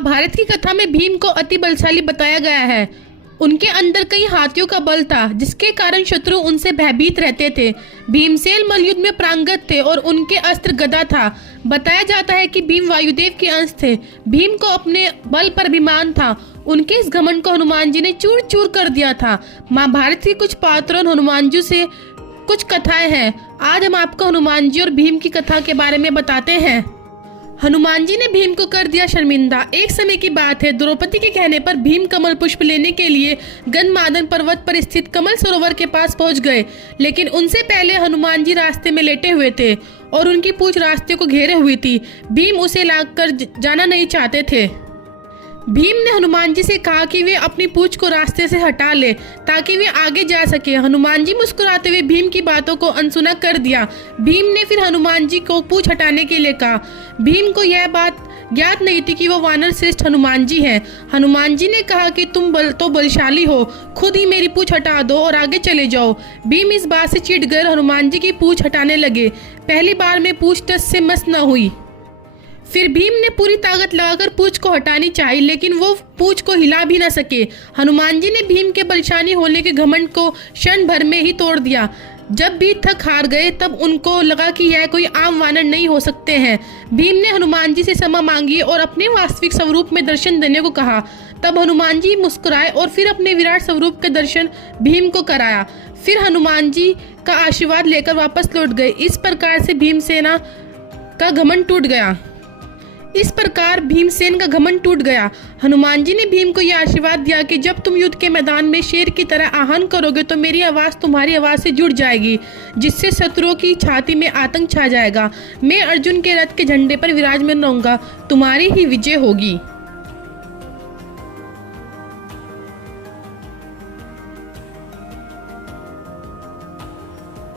महाभारत की कथा में भीम को अति बलशाली बताया गया है। उनके अंदर कई हाथियों का बल था, जिसके कारण शत्रु उनसे भयभीत रहते थे। भीमसेन मल्लयुद्ध में प्रांगत थे और उनके अस्त्र गदा था। बताया जाता है कि भीम वायुदेव के अंश थे। भीम को अपने बल पर अभिमान था। उनके इस घमंड को हनुमान जी ने चूर चूर कर दिया था। महाभारत के कुछ पात्रों और हनुमान जी से कुछ कथाएं हैं। आज हम आपको हनुमान जी और भीम की कथा के बारे में बताते हैं। हनुमान जी ने भीम को कर दिया शर्मिंदा। एक समय की बात है, द्रौपदी के कहने पर भीम कमल पुष्प लेने के लिए गंधमादन पर्वत पर स्थित कमल सरोवर के पास पहुंच गए, लेकिन उनसे पहले हनुमान जी रास्ते में लेटे हुए थे और उनकी पूंछ रास्ते को घेरे हुई थी। भीम उसे लाकर जाना नहीं चाहते थे। भीम ने हनुमान जी से कहा कि वे अपनी पूंछ को रास्ते से हटा ले ताकि वे आगे जा सके। हनुमान जी मुस्कुराते हुए भीम की बातों को अनसुना कर दिया। भीम ने फिर हनुमान जी को पूंछ हटाने के लिए कहा। भीम को यह बात ज्ञात नहीं थी कि वो वानर श्रेष्ठ हनुमान जी हैं। हनुमान जी ने कहा कि तुम बलशाली हो, खुद ही मेरी पूंछ हटा दो और आगे चले जाओ। भीम इस बात से चिढ़ गए, हनुमान जी की पूंछ हटाने लगे। पहली बार में पूंछ टस से मस न हुई। फिर भीम ने पूरी ताकत लगाकर पूंछ को हटानी चाहिए, लेकिन वो पूंछ को हिला भी न सके। हनुमान जी ने भीम के बलशाली होने के घमंड को क्षण भर में ही तोड़ दिया। जब भी थक हार गए तब उनको लगा कि यह कोई आम वानर नहीं हो सकते हैं। भीम ने हनुमान जी से क्षमा मांगी और अपने वास्तविक स्वरूप में दर्शन देने को कहा। तब हनुमान जी मुस्कुराए और फिर अपने विराट स्वरूप के दर्शन भीम को कराया। फिर हनुमान जी का आशीर्वाद लेकर वापस लौट गए। इस प्रकार भीमसेन का घमंड टूट गया। हनुमान जी ने भीम को यह आशीर्वाद दिया कि जब तुम युद्ध के मैदान में शेर की तरह आह्वान करोगे तो मेरी आवाज़ तुम्हारी आवाज़ से जुड़ जाएगी, जिससे शत्रुओं की छाती में आतंक छा जाएगा। मैं अर्जुन के रथ के झंडे पर विराजमान रहूंगा, तुम्हारी ही विजय होगी।